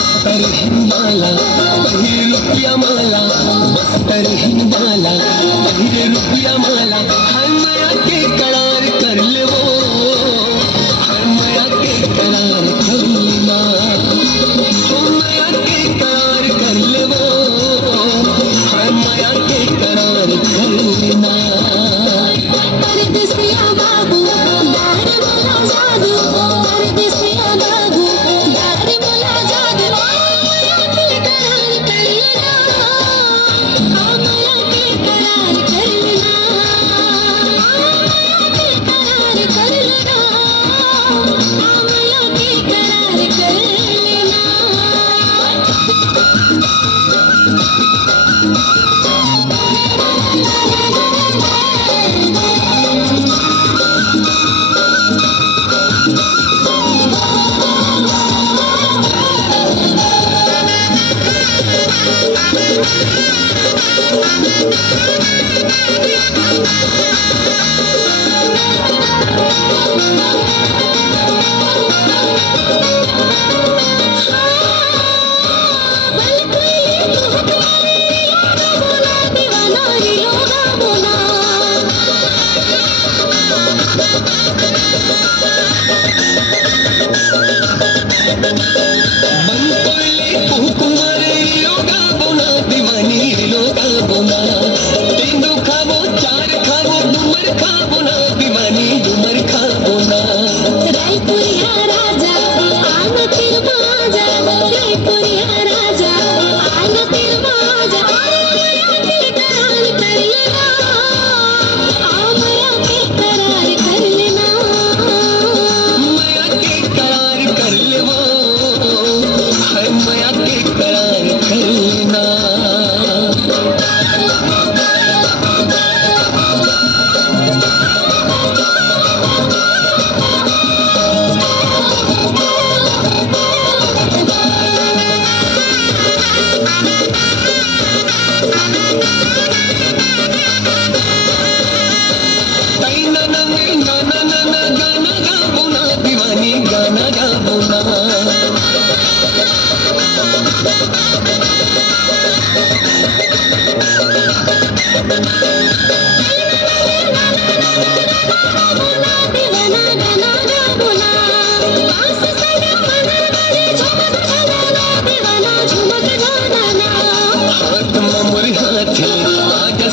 हिंदाला पहिरे रुपया माला बस्तर हिंदाला पहिरे रुपया माला हर माया के करार कर ले वो हर माया के करार कर लेना हर माया के करार कर ले वो हर माया के करार कर लेना परदेसिया बाबू दार मोला जादू परदेसिया बाबू दार मोला जादू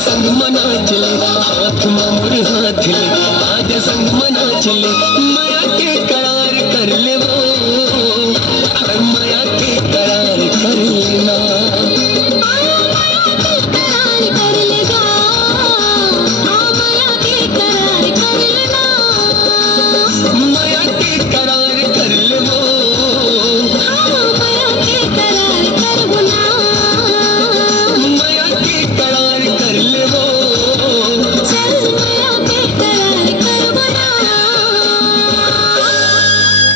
संग मना चले हाथ में मुड़ी हाथ ले आज संग मना चले।